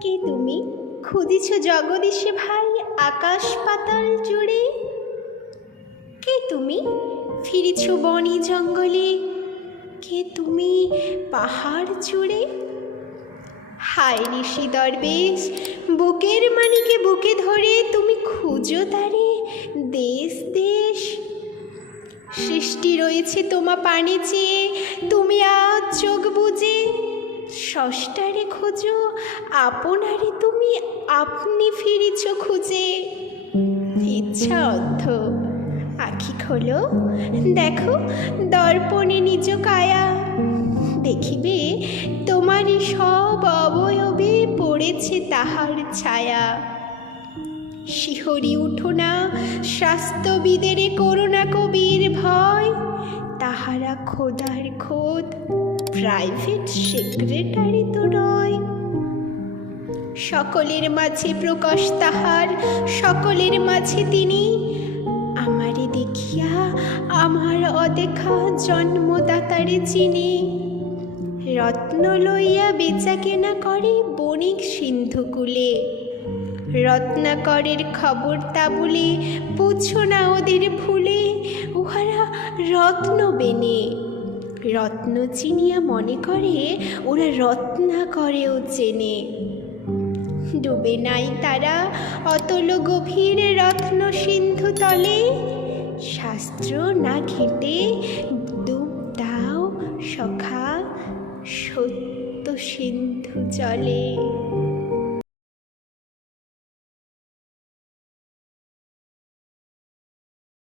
কে তুমি? খুঁজিছ জগদীশে ভাই আকাশ পাতাল জুড়ে? কে তুমি? ফিরেছ বনি জঙ্গলে? কে তুমি পাহাড় জুড়ে? হায় ঋষি দরবেশ, বুকের মানিকে বুকে ধরে তুমি খুঁজো তারে দেশ দেশ। সৃষ্টি রয়েছে তোমা পানে চেয়ে, তুমি আজ চোখ বুঝে ষষ্ঠারে খোঁজো, আপনারে তুমি আপনি ফিরিছ খুঁজে। ইচ্ছা অর্থ। আখি খোলো দেখো, দর্পণে নিজ কায়া। দেখিবে, তোমারই সব অবয়বে পড়েছে তাহার ছায়া। শিহরি উঠো না, স্বাস্থ্যবিদের করোনা কবির ভয়। তাহারা খোদার খোদ প্রাইভেট সেক্রেটারি তো নয়। সকলের মাঝে প্রকাশ তাহার, সকলের মাঝে তিনি। আমারে দেখিয়া আমার অদেখা জন্মদাতারে চিনি। রত্ন লইয়া বেচা কেনা করে বণিক সিন্ধুকুলে। রত্নাকরের খবর তাবুলে পুছো না ওদের ভুলে, উহারা রত্ন বেনে। রত্ন চিনিয়া মনে করে, ওরা রত্না করেও চেনে। ডুবে নাই তারা অতল গভীর রত্ন সিন্ধু তলে। শাস্ত্র না ঘেটে ডুব দাও সখা সত্য সিন্ধু জলে